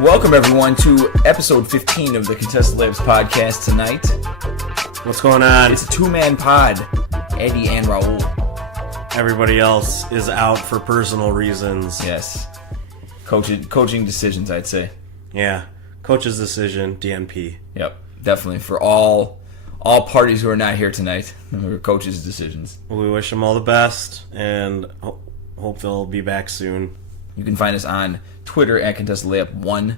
Welcome, everyone, to episode 15 of the Contested Labs podcast tonight. What's going on? It's a two-man pod, Eddie and Raul. Everybody else is out for personal reasons. Yes. Coaching decisions, I'd say. Yeah. Coach's decision, DNP. Yep, definitely. For all parties who are not here tonight, coach's decisions. We wish them all the best, and hope they'll be back soon. You can find us on Twitter at ContestedLayup1.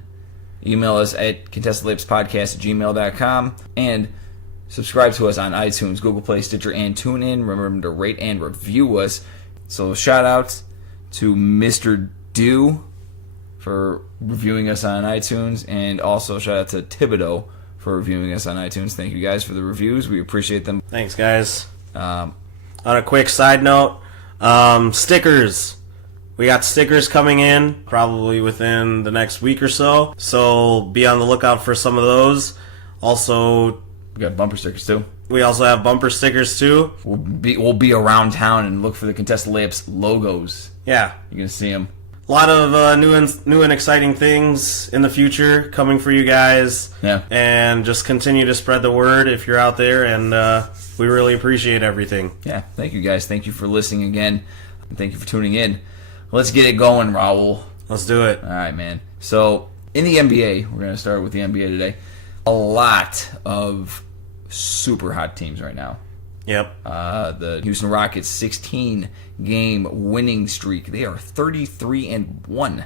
Email us at contestedlayupspodcast@gmail.com. And subscribe to us on iTunes, Google Play, Stitcher, and TuneIn. Remember to rate and review us. So shout out to Mr. Dew for reviewing us on iTunes. And also shout out to Thibodeau for reviewing us on iTunes. Thank you guys for the reviews. We appreciate them. Thanks, guys. On a quick side note, stickers. We got stickers coming in probably within the next week or so. So be on the lookout for some of those. Also, We got bumper stickers too. we also have bumper stickers too. We'll be around town and look for the Contested Layups logos. Yeah. You're going to see them. A lot of new and exciting things in the future coming for you guys. Yeah. And just continue to spread the word if you're out there, and we really appreciate everything. Yeah, thank you guys. Thank you for listening again. And thank you for tuning in. Let's get it going, Raul. Let's do it. All right, man. So, in the NBA, we're going to start with the NBA today. A lot of super hot teams right now. Yep. The Houston Rockets 16-game winning streak. They are 33-1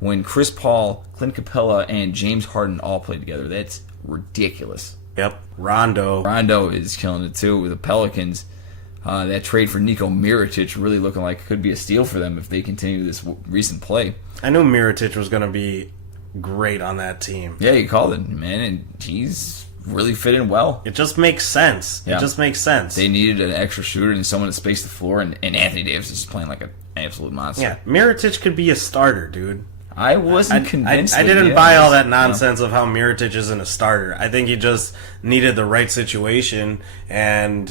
when Chris Paul, Clint Capella, and James Harden all play together. That's ridiculous. Yep. Rondo is killing it too with the Pelicans. That trade for Niko Mirotic really looking like it could be a steal for them if they continue this recent play. I knew Mirotic was going to be great on that team. Yeah, you called it, man, and he's really fit in well. It just makes sense. Yeah. It just makes sense. They needed an extra shooter and someone to space the floor, and Anthony Davis is playing like an absolute monster. Yeah, Mirotic could be a starter, dude. I wasn't convinced. I didn't buy all that nonsense of how Mirotic isn't a starter. I think he just needed the right situation and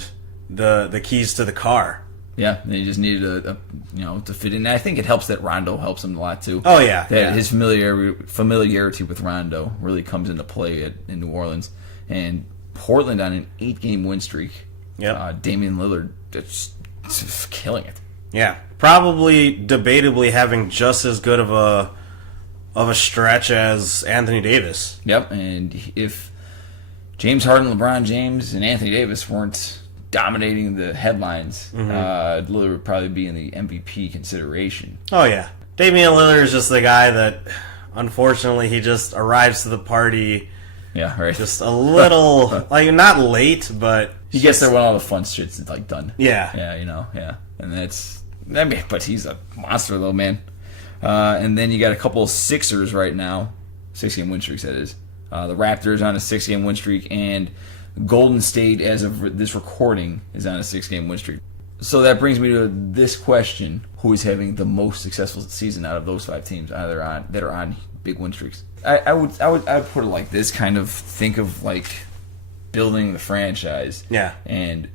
the keys to the car. Yeah, they just needed a to fit in. And I think it helps that Rondo helps him a lot too. Oh yeah, His familiarity with Rondo really comes into play in New Orleans, and Portland on an 8-game win streak. Yep. Damian Lillard just killing it. Yeah, probably debatably having just as good of a stretch as Anthony Davis. Yep, and if James Harden, LeBron James, and Anthony Davis weren't dominating the headlines, Lillard would probably be in the MVP consideration. Oh yeah, Damian Lillard is just the guy that, unfortunately, he just arrives to the party. Yeah, right. Just a little, like, not late, but he gets there when all the fun shit's like done. Yeah. Yeah, yeah, and but he's a monster though, man. And then you got a couple of Sixers right now, 6-game win streaks that is. The Raptors on a 6-game win streak, and Golden State, as of this recording, is on a 6-game win streak. So that brings me to this question: who is having the most successful season out of those 5 teams that are on big win streaks? I would put it like this: kind of think of like building the franchise, Yeah. and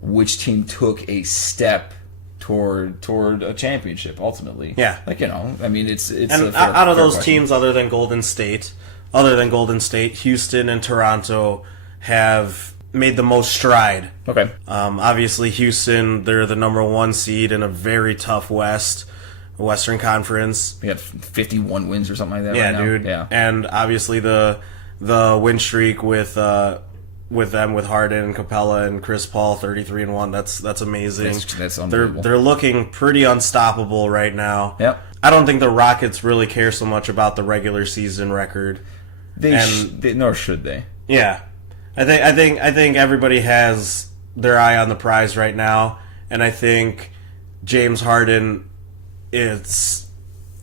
which team took a step toward a championship ultimately. Yeah. Like, I mean, it's And a out of fair those question. teams, other than Golden State, Houston and Toronto have made the most stride. Okay. Obviously, Houston, they're the number 1 seed in a very tough Western Conference. We have 51 wins or something like that. Yeah, right now. dude. Yeah. And obviously the win streak with them, with Harden and Capella and Chris Paul, 33-1. That's amazing. That's unbelievable. They're looking pretty unstoppable right now. Yep. I don't think the Rockets really care so much about the regular season record. Nor should they. Yeah, I think everybody has their eye on the prize right now, and I think James Harden, it's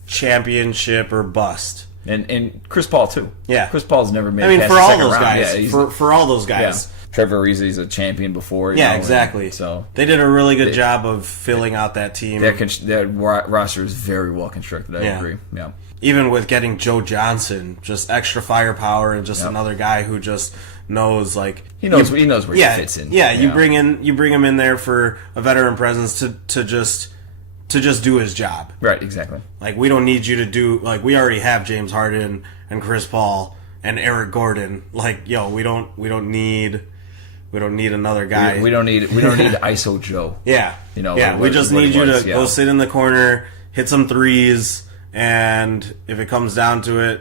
championship or bust. And Chris Paul too. Yeah, Chris Paul's never made. I mean, past for the all second those round. guys, Yeah, for all those guys. Yeah. Trevor Ariza's a champion before. Yeah, exactly. So they did a really good job of filling out that team. That roster is very well constructed. I agree. Yeah. Even with getting Joe Johnson, just extra firepower and just another guy who just knows he knows where he fits in. Yeah, you bring him in there for a veteran presence to just do his job. Right, exactly. We don't need you to do we already have James Harden and Chris Paul and Eric Gordon. We don't need another guy. We don't need ISO Joe. Yeah. We just need you to go sit in the corner, hit some threes, and if it comes down to it,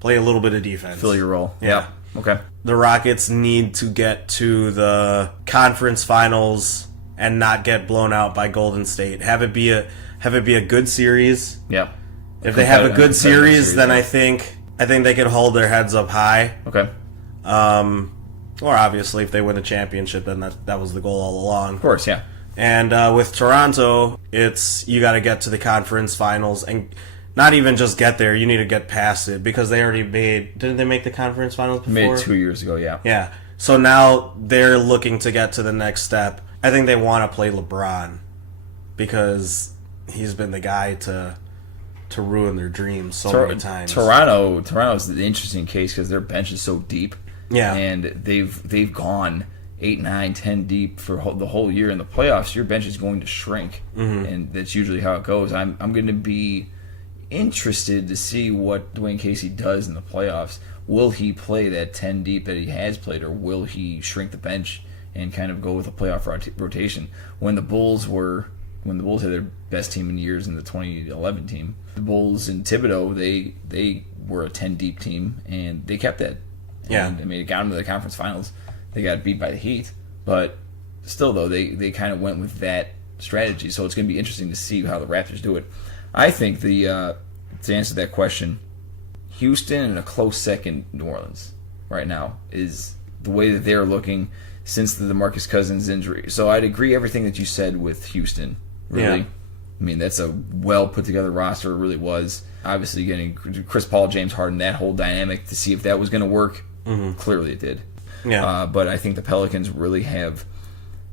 play a little bit of defense. Fill your role. Yeah. Okay. The Rockets need to get to the conference finals and not get blown out by Golden State. Have it be a good series. Yeah. If they have a good series, then I think they could hold their heads up high. Okay. Or obviously, if they win the championship, then that was the goal all along. Of course, yeah. And with Toronto, it's you got to get to the conference finals and not even just get there. You need to get past it because they already didn't they make the conference finals before? Made it 2 years ago, yeah. Yeah. So now they're looking to get to the next step. I think they want to play LeBron because he's been the guy to ruin their dreams so many times. Toronto's the interesting case because their bench is so deep. Yeah. And they've gone 8, 9, 10 deep for the whole year. In the playoffs, your bench is going to shrink, and that's usually how it goes. I'm going to be interested to see what Dwayne Casey does in the playoffs. Will he play that 10 deep that he has played, or will he shrink the bench and kind of go with a playoff rotation? When the Bulls had their best team in years in the 2011 team, the Bulls and Thibodeau, they were a 10 deep team, and they kept that. Yeah. And, I mean, it got them to the conference finals. They got beat by the Heat, but still, though, they kind of went with that strategy. So it's going to be interesting to see how the Raptors do it. I think to answer that question, Houston and a close second, New Orleans, right now, is the way that they're looking since the DeMarcus Cousins injury. So I'd agree everything that you said with Houston. Really, yeah. I mean, that's a well put together roster. It really was. Obviously, getting Chris Paul, James Harden, that whole dynamic to see if that was going to work. Clearly, it did. Yeah. But I think the Pelicans really have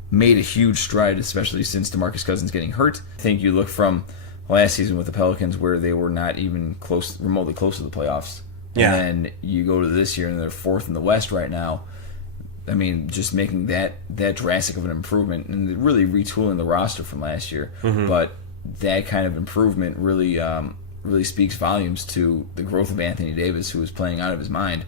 made a huge stride, especially since DeMarcus Cousins getting hurt. I think you look from last season with the Pelicans where they were not even remotely close to the playoffs. Yeah. And then you go to this year and they're fourth in the West right now. I mean, just making that drastic of an improvement and really retooling the roster from last year. But that kind of improvement really speaks volumes to the growth of Anthony Davis, who is playing out of his mind.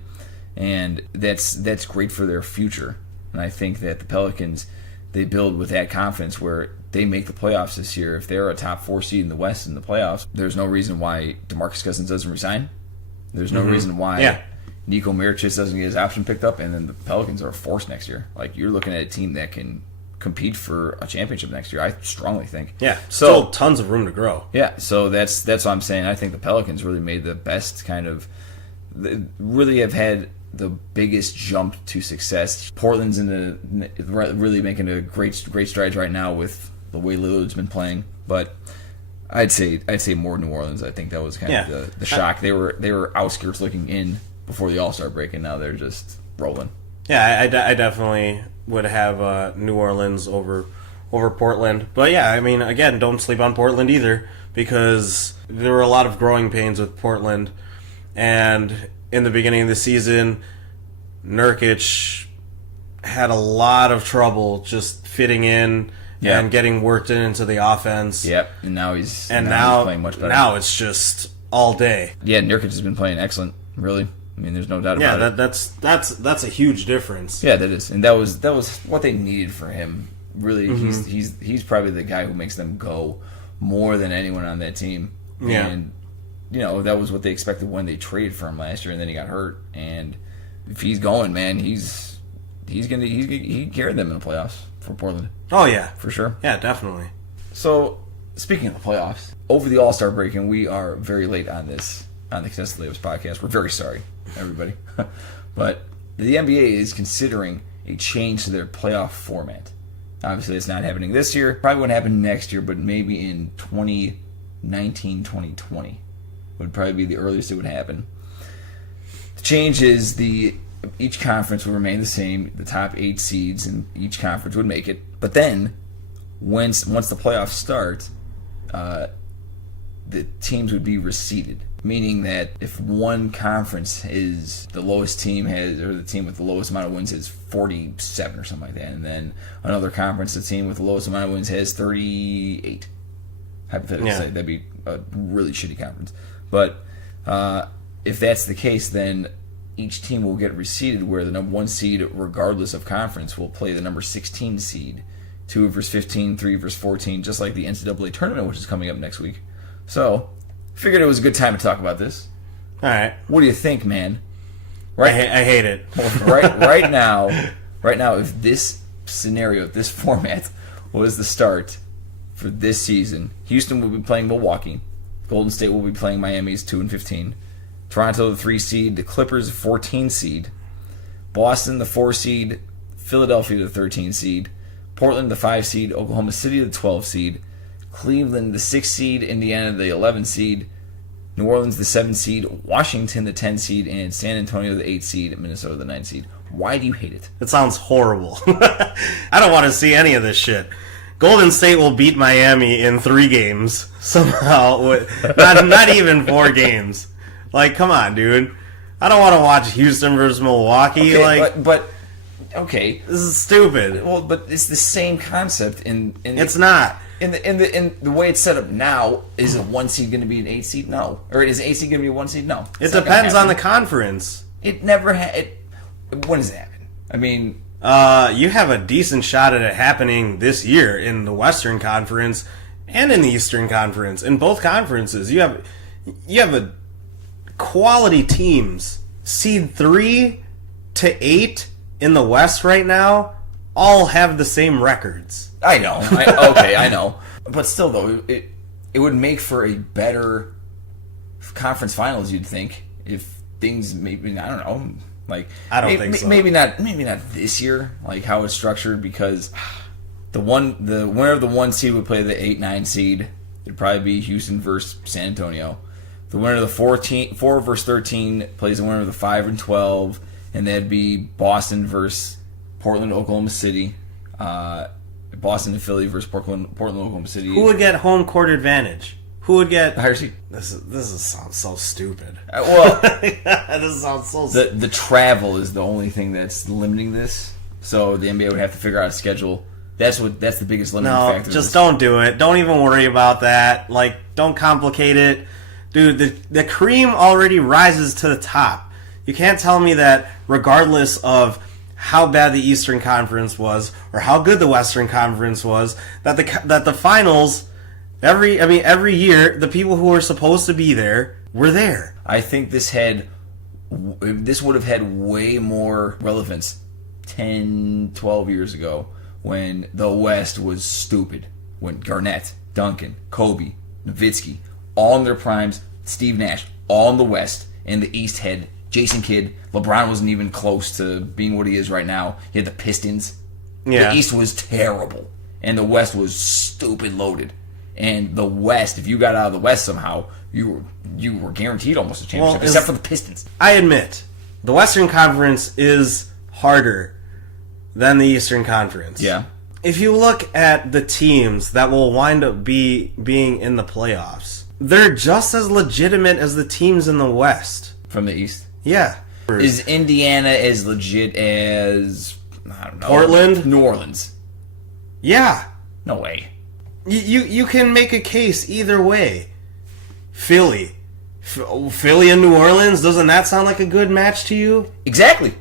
And that's great for their future. And I think that the Pelicans, they build with that confidence where they make the playoffs this year. If they're a top 4 seed in the West in the playoffs, there's no reason why DeMarcus Cousins doesn't resign. There's no reason why Nico Mirotic doesn't get his option picked up, and then the Pelicans are a force next year. You're looking at a team that can compete for a championship next year, I strongly think. Yeah, still tons of room to grow. Yeah, so that's what I'm saying. I think the Pelicans really made the best really have had the biggest jump to success. Portland's really making a great strides right now with the way Lillard's been playing, but I'd say more New Orleans. I think that was kind of the shock. They were outskirts looking in before the All-Star break, and now they're just rolling. Yeah, I definitely would have New Orleans over Portland. But yeah, I mean, again, don't sleep on Portland either, because there were a lot of growing pains with Portland. And in the beginning of the season, Nurkic had a lot of trouble just fitting in and getting worked into the offense. Yep, and now he's playing much better. Now it's just all day. Yeah, Nurkic has been playing excellent, really. I mean, there's no doubt about it. Yeah, that's a huge difference. Yeah, that is, and that was what they needed for him. Really, he's probably the guy who makes them go more than anyone on that team. Yeah, and that was what they expected when they traded for him last year, and then he got hurt. And if he's going, man, he carried them in the playoffs for Portland. Oh yeah, for sure. Yeah, definitely. So speaking of the playoffs, over the All-Star break, and we are very late on this, on the Contested Layups podcast. We're very sorry, everybody. But the NBA is considering a change to their playoff format. Obviously, it's not happening this year. Probably won't happen next year, but maybe in 2019, 2020 would probably be the earliest it would happen. The change is each conference would remain the same. The top 8 seeds in each conference would make it. But then, once the playoffs start, the teams would be reseeded. Meaning that if one conference is the lowest team or the team with the lowest amount of wins has 47 or something like that, and then another conference, the team with the lowest amount of wins has 38. Hypothetically, that'd be a really shitty conference. But if that's the case, then each team will get reseeded, where the number 1 seed, regardless of conference, will play the number 16 seed. 2 versus 15, 3 versus 14, just like the NCAA tournament, which is coming up next week. So, figured it was a good time to talk about this. All right. What do you think, man? Right, I hate it. right now, if this scenario, this format was the start for this season, Houston will be playing Milwaukee. Golden State will be playing Miami's 2-15. Toronto, the 3 seed. The Clippers, the 14 seed. Boston, the 4 seed. Philadelphia, the 13 seed. Portland, the 5 seed. Oklahoma City, the 12 seed. Cleveland, the 6 seed. Indiana, the 11 seed. New Orleans, the 7 seed. Washington, the 10 seed. And San Antonio, the 8 seed. Minnesota, the 9 seed. Why do you hate it? It sounds horrible. I don't want to see any of this shit. Golden State will beat Miami in 3 games somehow. Not even 4 games. Like, come on, dude. I don't want to watch Houston versus Milwaukee. Okay, but okay, this is stupid. Well, but it's the same concept. It's not. In the way it's set up now, is a 1 seed going to be an 8 seed? No. Or is 8 seed going to be a 1 seed? No. It depends on the conference. It never when does it happen? I mean, you have a decent shot at it happening this year in the Western Conference and in the Eastern Conference. In both conferences, you have a quality teams. Seed 3 to 8 in the West right now all have the same records. I know. I know. But still, though, it would make for a better conference finals, you'd think, if things maybe, I don't know, like I don't think so. Maybe not this year, like how it's structured, because the winner of the 1 seed would play the 8-9 seed. It'd probably be Houston versus San Antonio. The winner of the 4 versus 13 plays the winner of the 5 and 12, and that'd be Boston versus Portland, Oklahoma City. Boston and Philly versus Portland, Oklahoma City. Who would get home court advantage? Who would get the higher seed? This sounds so stupid. This sounds so. The travel is the only thing that's limiting this. So the NBA would have to figure out a schedule. That's the biggest limiting factor. No, just don't do it. Don't even worry about that. Like, don't complicate it, dude. The cream already rises to the top. You can't tell me that regardless of how bad the Eastern Conference was or how good the Western Conference was, that the finals every year the people who were supposed to be there were there. I think this would have had way more relevance 10, 12 years ago when the West was stupid. When Garnett, Duncan, Kobe, Nowitzki, all in their primes, Steve Nash, all in the West, and the East had Jason Kidd. LeBron wasn't even close to being what he is right now. He had the Pistons. Yeah. The East was terrible, and the West was stupid loaded. And the West, if you got out of the West somehow, you were guaranteed almost a championship, except for the Pistons. I admit, the Western Conference is harder than the Eastern Conference. Yeah. If you look at the teams that will wind up being in the playoffs, they're just as legitimate as the teams in the West. From the East? Yeah. Is Indiana as legit as, I don't know, Portland? New Orleans? Yeah. No way. You can make a case either way. Philly and New Orleans, doesn't that sound like a good match to you? Exactly.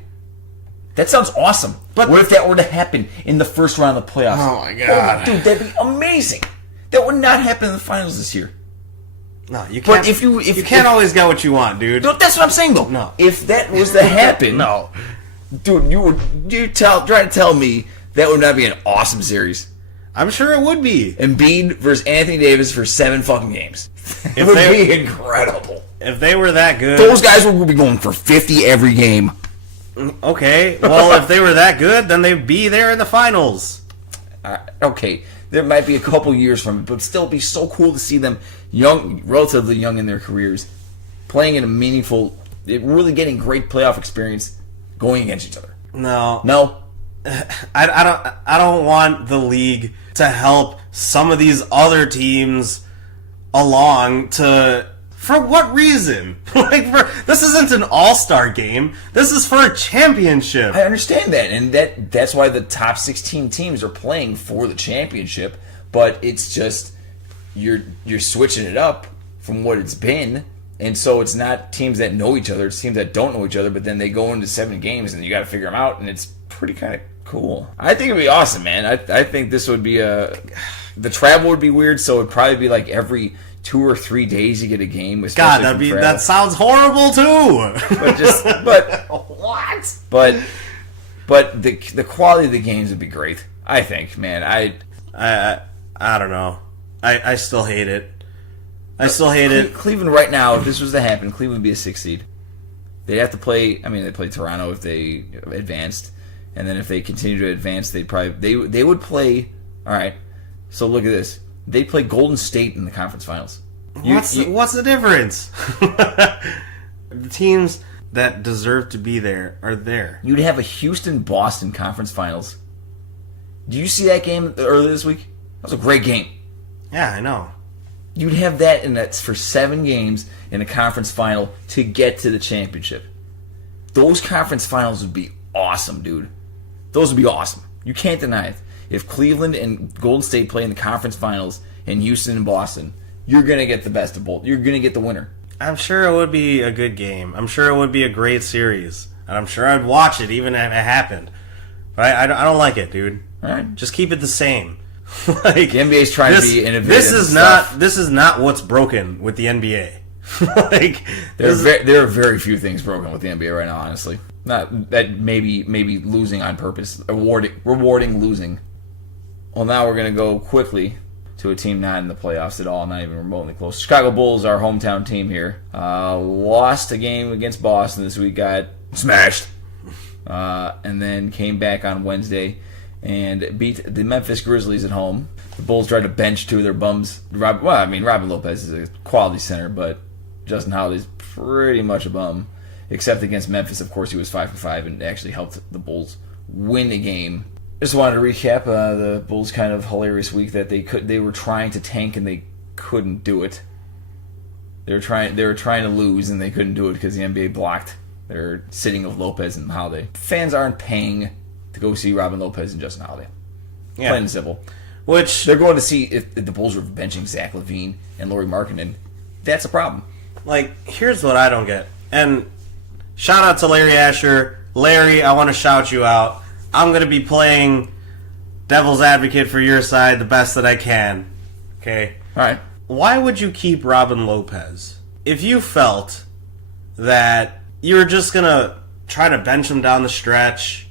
That sounds awesome. But what if that were to happen in the first round of the playoffs? Oh my god. Dude, that'd be amazing. That would not happen in the finals this year. No, you can't. But if you can't always get what you want, dude. No, that's what I'm saying though. No. If that was to happen, no. Dude, try to tell me that would not be an awesome series. I'm sure it would be. Embiid versus Anthony Davis for 7 fucking games. It If would they- be incredible. If they were that good, Those guys will be going for 50 every game. okay. Well, if they were that good, then they'd be there in the finals. Okay, there might be a couple years from it, but still it'd be so cool to see them young, relatively young in their careers, playing in a meaningful, really getting great playoff experience, going against each other. No, No, I don't want the league to help some of these other teams along to. For what reason? This isn't an all-star game. This is for a championship. I understand that, and that's why the top 16 teams are playing for the championship. But it's just you're switching it up from what it's been, and so it's not teams that know each other; it's teams that don't know each other. But then they go into 7 games, and you got to figure them out, and it's pretty kind of cool. I think it'd be awesome, man. I think this would be the travel would be weird, so it'd probably be like every 2 or 3 days you get a game. God, that sounds horrible too. but What? But the quality of the games would be great. I think, man. I don't know. I still hate it. I still hate it. Cleveland right now, if this was to happen, Cleveland would be a 6th seed. They'd have to play. I mean, they play Toronto if they advanced, and then if they continue to advance, they'd probably they would play. All right. So look at this. They play Golden State in the conference finals. What's the difference? The teams that deserve to be there are there. You'd have a Houston-Boston conference finals. Do you see that game earlier this week? That was a great game. Yeah, I know. You'd have that, and that's for 7 games in a conference final to get to the championship. Those conference finals would be awesome, dude. Those would be awesome. You can't deny it. If Cleveland and Golden State play in the conference finals in Houston and Boston, you're going to get the best of both. You're going to get the winner. I'm sure it would be a good game. I'm sure it would be a great series. And I'm sure I'd watch it even if it happened. But I don't like it, dude. All right. Just keep it the same. Like, The NBA's trying to be innovative. This is not what's broken with the NBA. Like, There are very few things broken with the NBA right now, honestly. Not that maybe losing on purpose, rewarding losing. Well, now we're going to go quickly to a team not in the playoffs at all, not even remotely close. Chicago Bulls, our hometown team here, lost a game against Boston this week, got smashed, and then came back on Wednesday and beat the Memphis Grizzlies at home. The Bulls tried to bench 2 of their bums. Robin Lopez is a quality center, but Justin Holiday's pretty much a bum, except against Memphis. Of course, he was 5 for 5 and actually helped the Bulls win the game. Just wanted to recap the Bulls' kind of hilarious week that they were trying to tank and they couldn't do it. They were trying to lose and they couldn't do it because the NBA blocked their sitting of Lopez and Holiday. Fans aren't paying to go see Robin Lopez and Justin Holiday. yeah. Plain and simple. Which, They're going to see if the Bulls were benching Zach LaVine and Lauri Markkanen. That's a problem. like, here's what I don't get. And shout out to Larry Asher. Larry, I want to shout you out. I'm going to be playing devil's advocate for your side the best that I can. Okay? All right. Why would you keep Robin Lopez? If you felt that you were just going to try to bench him down the stretch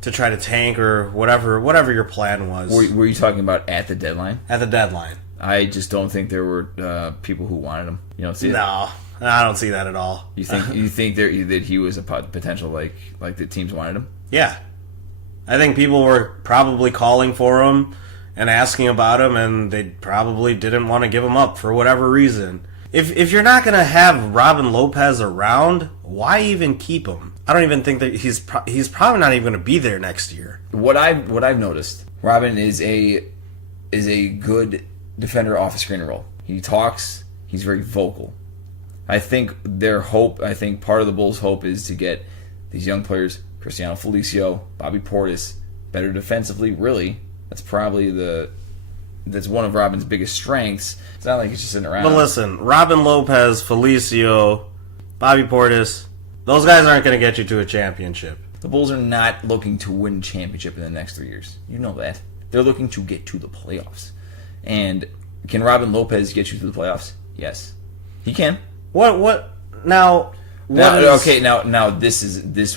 to try to tank or whatever your plan was Were you talking about at the deadline? at the deadline. I just don't think there were people who wanted him. You don't see it? No, I don't see that at all. You think that he was a potential like the teams wanted him? Yeah. I think people were probably calling for him and asking about him, and they probably didn't want to give him up for whatever reason. If you're not going to have Robin Lopez around, why even keep him? I don't even think that he's probably not even going to be there next year. What I've noticed, Robin is a good defender off a screen and roll. He talks. He's very vocal. I think part of the Bulls' hope is to get these young players, Cristiano Felicio, Bobby Portis, better defensively. Really, that's one of Robin's biggest strengths. It's not like he's just sitting around. But listen, Robin Lopez, Felicio, Bobby Portis, those guys aren't going to get you to a championship. The Bulls are not looking to win a championship in the next 3 years. You know that. They're looking to get to the playoffs. And can Robin Lopez get you to the playoffs? Yes, he can. What now? Now this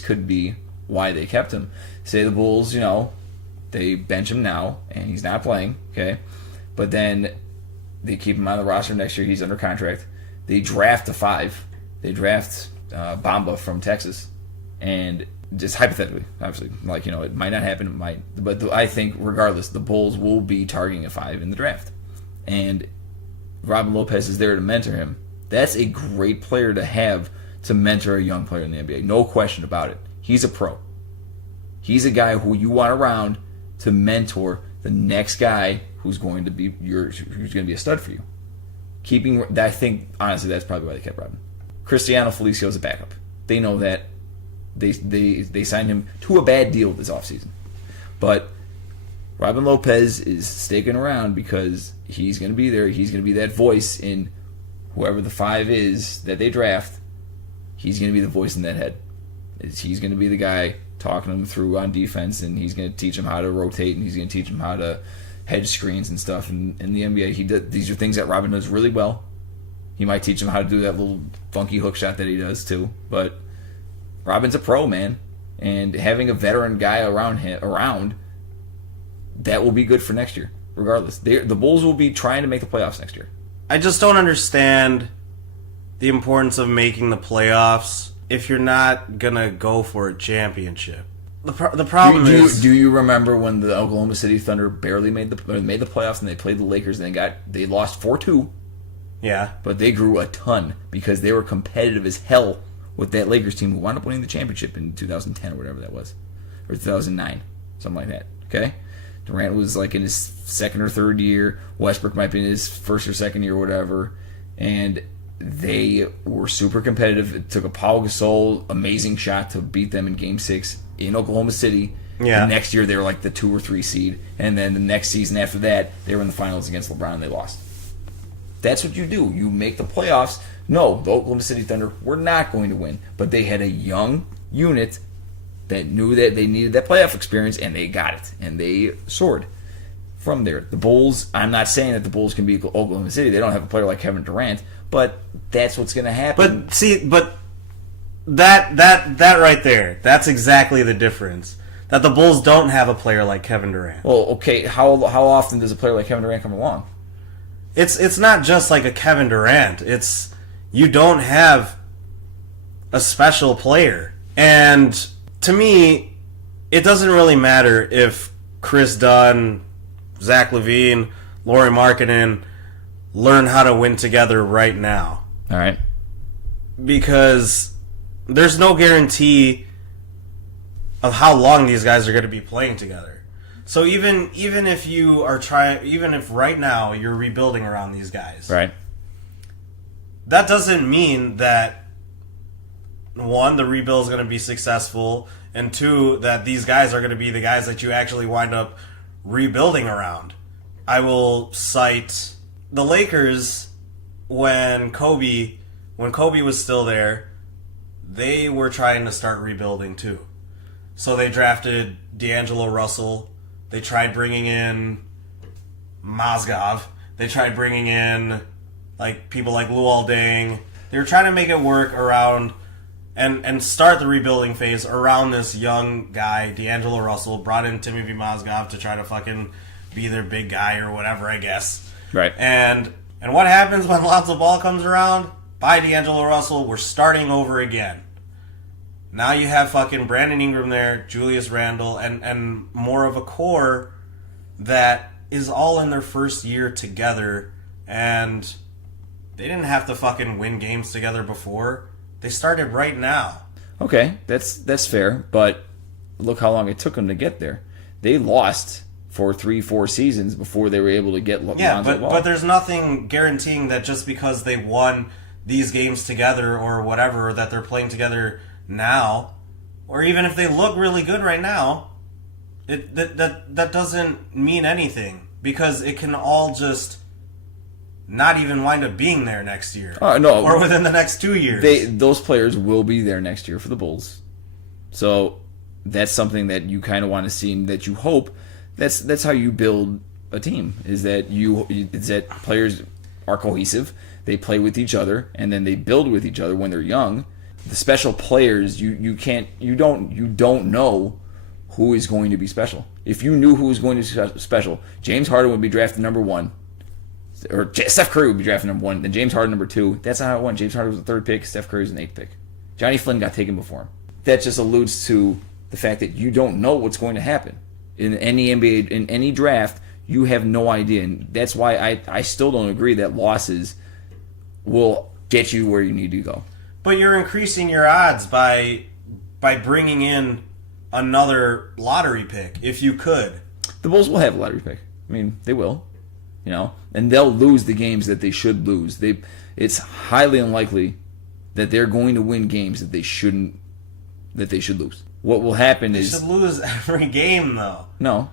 could be why they kept him. Say the Bulls, They bench him now, and he's not playing, okay? But then they keep him on the roster next year. He's under contract. They draft a 5. They draft Bamba from Texas. And just hypothetically, obviously, like, it might not happen, it might. But I think, regardless, the Bulls will be targeting a 5 in the draft. And Robin Lopez is there to mentor him. That's a great player to have to mentor a young player in the NBA. No question about it. He's a pro. He's a guy who you want around to mentor the next guy who's going to be a stud for you. I think, honestly, that's probably why they kept Robin. Cristiano Felicio is a backup. They know that. They signed him to a bad deal this offseason. But Robin Lopez is sticking around because he's going to be there. He's going to be that voice in whoever the 5 is that they draft. He's going to be the voice in that head. He's going to be the guy talking them through on defense, and he's going to teach them how to rotate, and he's going to teach them how to hedge screens and stuff. And in the NBA, these are things that Robin does really well. He might teach them how to do that little funky hook shot that he does too. But Robin's a pro, man, and having a veteran guy around that will be good for next year. Regardless, the Bulls will be trying to make the playoffs next year. I just don't understand the importance of making the playoffs if you're not gonna go for a championship. The problem is, do you remember when the Oklahoma City Thunder barely made the playoffs and they played the Lakers and they lost 4-2? Yeah, but they grew a ton because they were competitive as hell with that Lakers team who wound up winning the championship in 2010 or whatever that was, or 2009, something like that. Okay, Durant was like in his second or third year. Westbrook might be in his first or second year or whatever, and they were super competitive. It took a Paul Gasol amazing shot to beat them in Game 6 in Oklahoma City. Yeah. The next year they were like the 2 or 3 seed, and then the next season after that they were in the finals against LeBron and they lost. That's what you do. You make the playoffs. No, the Oklahoma City Thunder were not going to win, but they had a young unit that knew that they needed that playoff experience, and they got it, and they soared from there. The Bulls, I'm not saying that the Bulls can beat Oklahoma City. They don't have a player like Kevin Durant, but that's what's going to happen. But that right there, that's exactly the difference. That the Bulls don't have a player like Kevin Durant. Well, okay, how often does a player like Kevin Durant come along? It's not just like a Kevin Durant. It's you don't have a special player. And to me, it doesn't really matter if Chris Dunn, Zach LaVine, Lauri Markkanen learn how to win together right now. All right. Because there's no guarantee of how long these guys are going to be playing together. So even if you are even if right now you're rebuilding around these guys, right, that doesn't mean that 1, the rebuild is going to be successful, and 2, that these guys are going to be the guys that you actually wind up rebuilding around. I will cite the Lakers when Kobe was still there. They were trying to start rebuilding too, so they drafted D'Angelo Russell. They tried bringing in Mozgov. They tried bringing in people like Luol Deng. They were trying to make it work around and start the rebuilding phase around this young guy, D'Angelo Russell. Brought in Timothy Mozgov to try to fucking be their big guy or whatever, I guess. Right. And what happens when Lonzo Ball comes around? Bye, D'Angelo Russell. We're starting over again. Now you have fucking Brandon Ingram there, Julius Randle, and more of a core that is all in their first year together, and they didn't have to fucking win games together before. They started right now. Okay, that's fair, but look how long it took them to get there. They lost for 3-4 seasons before they were able to get Lonzo Ball. But there's nothing guaranteeing that just because they won these games together or whatever, that they're playing together now, or even if they look really good right now, that doesn't mean anything, because it can all just not even wind up being there next year. No, or within the next 2 years. Those players will be there next year for the Bulls. So that's something that you kind of want to see, and that you hope. That's how you build a team. Is that players are cohesive, they play with each other, and then they build with each other when they're young. The special players, you don't know who is going to be special. If you knew who was going to be special, James Harden would be drafted number 1. Or Steph Curry would be drafted number 1, then James Harden number 2. That's not how it went. James Harden was the 3rd pick, Steph Curry was an 8th pick. Johnny Flynn got taken before him. That just alludes to the fact that you don't know what's going to happen. In any NBA, in any draft, you have no idea. And that's why I still don't agree that losses will get you where you need to go. But you're increasing your odds by bringing in another lottery pick, if you could. The Bulls will have a lottery pick. I mean, they will. And they'll lose the games that they should lose. It's highly unlikely that they're going to win games that they should lose. What will happen They is should lose every game, though. no,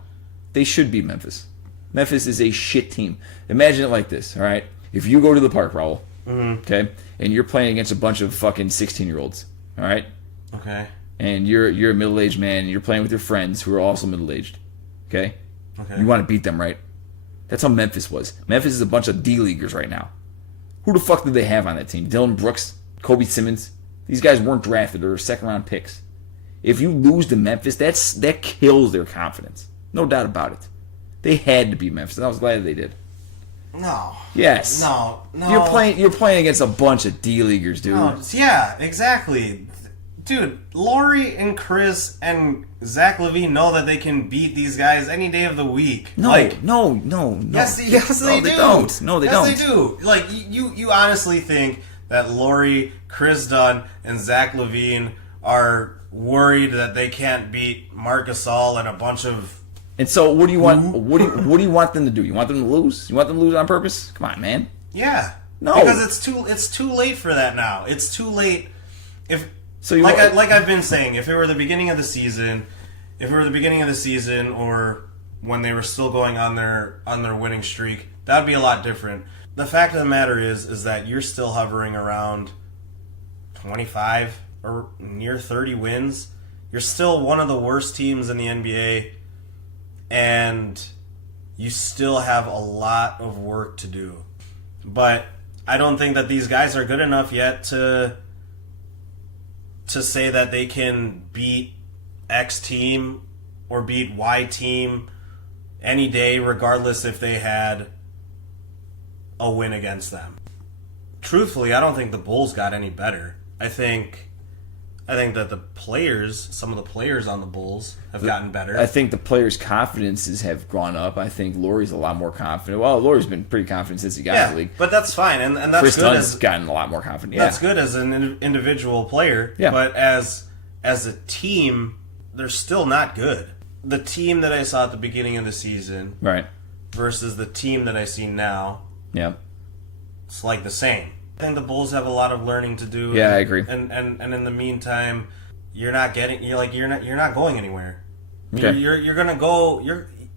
they should beat Memphis. Memphis is a shit team. Imagine it like this, all right? If you go to the park, Raul, okay, and you're playing against a bunch of fucking 16-year-olds, all right? Okay. And you're a middle-aged man, and you're playing with your friends who are also middle-aged, okay? Okay. You want to beat them, right? That's how Memphis was. Memphis is a bunch of D-leaguers right now. Who the fuck did they have on that team? Dylan Brooks, Kobe Simmons. These guys weren't drafted. They were second-round picks. If you lose to Memphis, that kills their confidence. No doubt about it. They had to beat Memphis, and I was glad they did. No. Yes. No. You're playing against a bunch of D-leaguers, dude. No. Yeah, exactly. Dude, Laurie and Chris and Zach LaVine know that they can beat these guys any day of the week. No. Like, no. Yes, they No, do. they don't. No, they don't. Yes, they do. Like, you honestly think that Laurie, Chris Dunn, and Zach LaVine are worried that they can't beat Marc Gasol and a bunch of... And so, what do you want? What do you want them to do? You want them to lose? You want them to lose on purpose? Come on, man. Yeah. No. Because it's too late for that now. It's too late. If So you like want- like I've been saying, if it were the beginning of the season, or when they were still going on their winning streak, that'd be a lot different. The fact of the matter is that you're still hovering around 25 or near 30 wins. You're still one of the worst teams in the NBA, and you still have a lot of work to do. But I don't think that these guys are good enough yet to say that they can beat X team or beat Y team any day, regardless if they had a win against them. Truthfully, I don't think the Bulls got any better. I think that some of the players on the Bulls have gotten better. I think the players' confidences have gone up. I think Laurie's a lot more confident. Well, Laurie's been pretty confident since he got in the league. But that's fine, and that's Chris good. Dunn's gotten a lot more confident. Yeah. That's good as an individual player. Yeah. But as a team, they're still not good. The team that I saw at the beginning of the season Right. versus the team that I see now, Yeah. it's like the same. I think the Bulls have a lot of learning to do. Yeah, I agree. And in the meantime, you're not going anywhere. Okay. You're gonna go.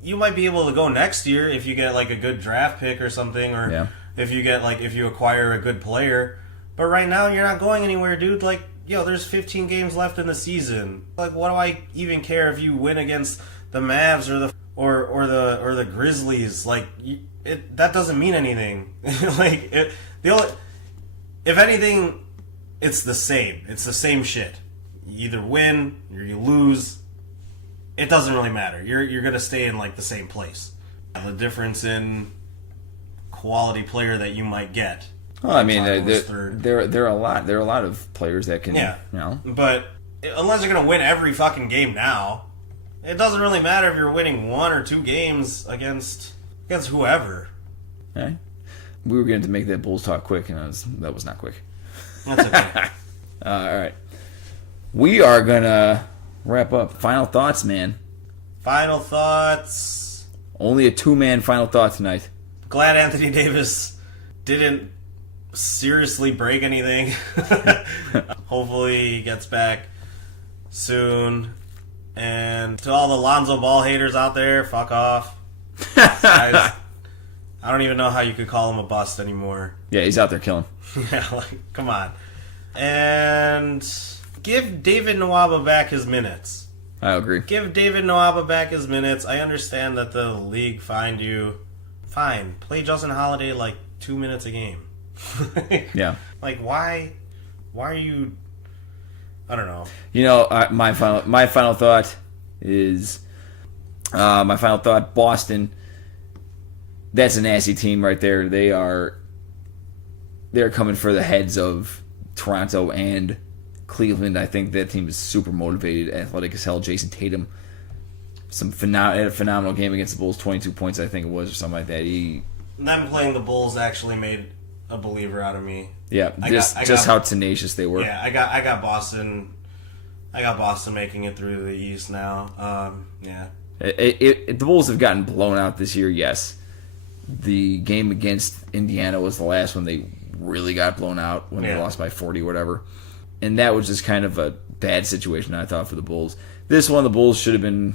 You might be able to go next year if you get like a good draft pick or something, or Yeah. if you acquire a good player. But right now, you're not going anywhere, dude. Like, there's 15 games left in the season. Like, what do I even care if you win against the Mavs or the Grizzlies? Like, that doesn't mean anything. If anything, it's the same. It's the same shit. You either win or you lose. It doesn't really matter. You're gonna stay in like the same place. The difference in quality player that you might get. Well, I mean, Toronto was third. there are a lot of players that can. Yeah. You know. But unless you're gonna win every fucking game now, it doesn't really matter if you're winning 1 or 2 games against whoever. Okay. We were going to make that Bulls talk quick, and that was not quick. That's okay. All right. We are going to wrap up. Final thoughts, man. Final thoughts. Only a 2-man final thought tonight. Glad Anthony Davis didn't seriously break anything. Hopefully he gets back soon. And to all the Lonzo Ball haters out there, fuck off. Guys, I don't even know how you could call him a bust anymore. Yeah, he's out there killing. Yeah, like, come on. And give David Nwaba back his minutes. I agree. Give David Nwaba back his minutes. I understand that the league fined you. Fine. Play Justin Holiday like 2 minutes a game. Yeah. Like, why are you... I don't know. You know, my final thought is My final thought: Boston. That's a nasty team right there. They're coming for the heads of Toronto and Cleveland. I think that team is super motivated, athletic as hell. Jason Tatum, had a phenomenal game against the Bulls, 22 points I think it was, or something like that. Them playing the Bulls actually made a believer out of me. Yeah, just how tenacious they were. Yeah, I got Boston. I got Boston making it through the East now. Yeah. The Bulls have gotten blown out this year, yes. The game against Indiana was the last one they really got blown out when they lost by 40 or whatever. And that was just kind of a bad situation, I thought, for the Bulls. This one, the Bulls should have been,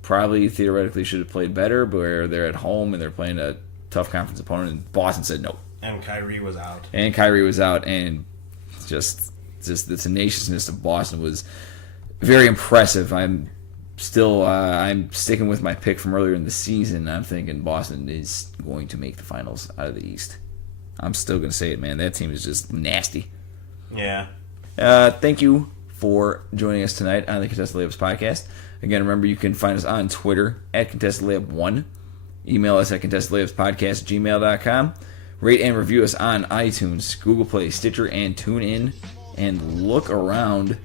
probably theoretically should have played better, but where they're at home and they're playing a tough conference opponent, and Boston said no. And Kyrie was out. And just the tenaciousness of Boston was very impressive. I'm sticking with my pick from earlier in the season. I'm thinking Boston is going to make the finals out of the East. I'm still going to say it, man. That team is just nasty. Yeah. Thank you for joining us tonight on the Contested Layups podcast. Again, remember you can find us on Twitter at ContestedLayup1. Email us at ContestedLayupspodcast@gmail.com. Rate and review us on iTunes, Google Play, Stitcher, and TuneIn. And look around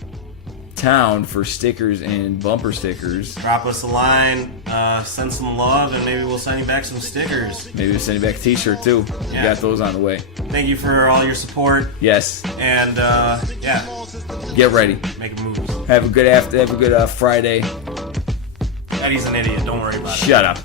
town for stickers and bumper stickers. Drop us a line, send some love, and maybe we'll send you back some stickers. Maybe we'll send you back a t-shirt too. We got those on the way. Thank you for all your support. Yes. And get ready. Make moves. Have a good Friday. Eddie's an idiot. Don't worry about it. Shut up.